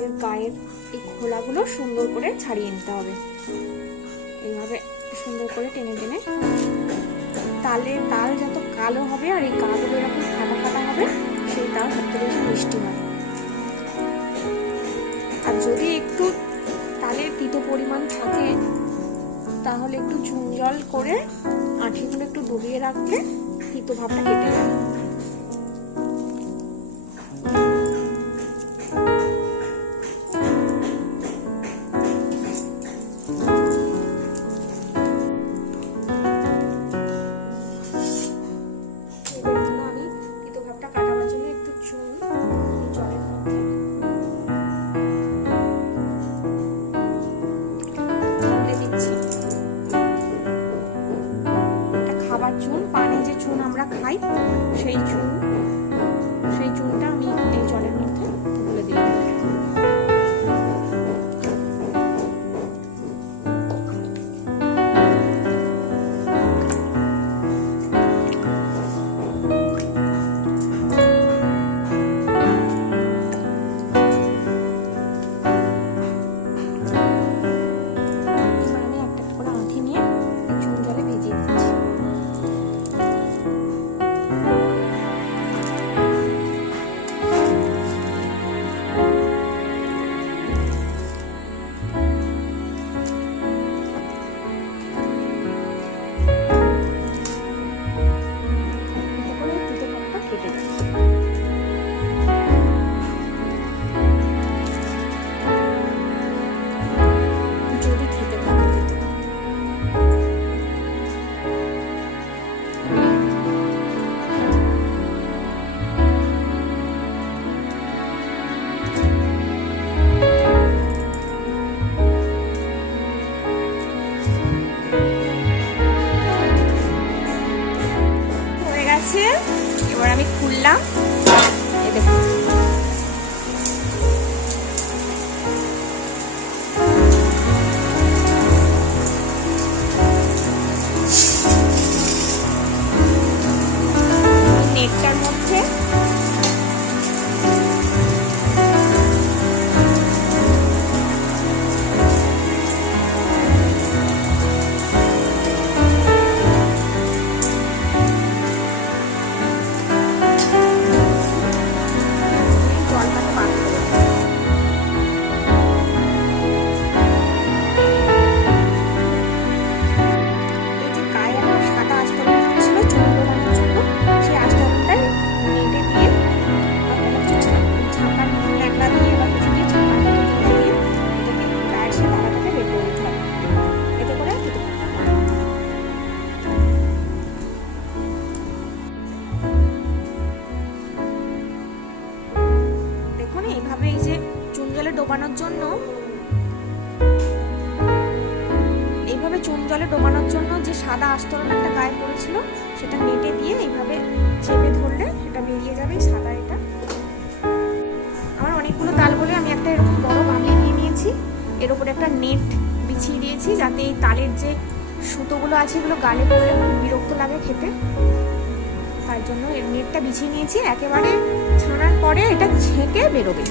তালের গায়ের এই খোলাগুলো সুন্দর করে ছাড়িয়ে নিতে হবে। এইভাবে সুন্দর করে টেনে টেনে তাল যত কালো হবে আর এই গাগুলো এরকম ফাটা ফাটা হবে, সেই তাল সবথেকে বেশি মিষ্টি হয়। আর যদি একটু তালের তিতো পরিমাণ থাকে তাহলে একটু চুন জল করে আঁঠিগুলো একটু ডুবিয়ে রাখলে তিতো ভাবটা কেটে যাবে। আমি তিতো ভাবটা কাটাবার জন্য একটু চুন জলের মধ্যে খাবার চুন, পানি যে চুন আমরা খাই সেই চুনটা আমি এই জলের মধ্যে তুলে দিই। এবার আমি খুললাম, দেখুন নেটটার মধ্যে ডোবানোর জন্য এইভাবে চুন জলে ডোবানোর জন্য যে সাদা আস্তরণ একটা গায়ে পড়েছিল সেটা নেটে দিয়ে এইভাবে চেপে ধরলে এটা বেরিয়ে যাবে। সাদা এটা আমার অনেকগুলো তাল বলে আমি একটা এরকম বড় গামলা নিয়ে নিয়েছি, এর উপরে একটা নেট বিছিয়ে দিয়েছি যাতে এই তালের যে সুতোগুলো আছে এগুলো গালে পড়লে খুব বিরক্ত লাগে খেতে, তার জন্য এর নেটটা বিছিয়ে নিয়েছি। একেবারে ছানার পরে এটা ছেঁকে বেরোবে।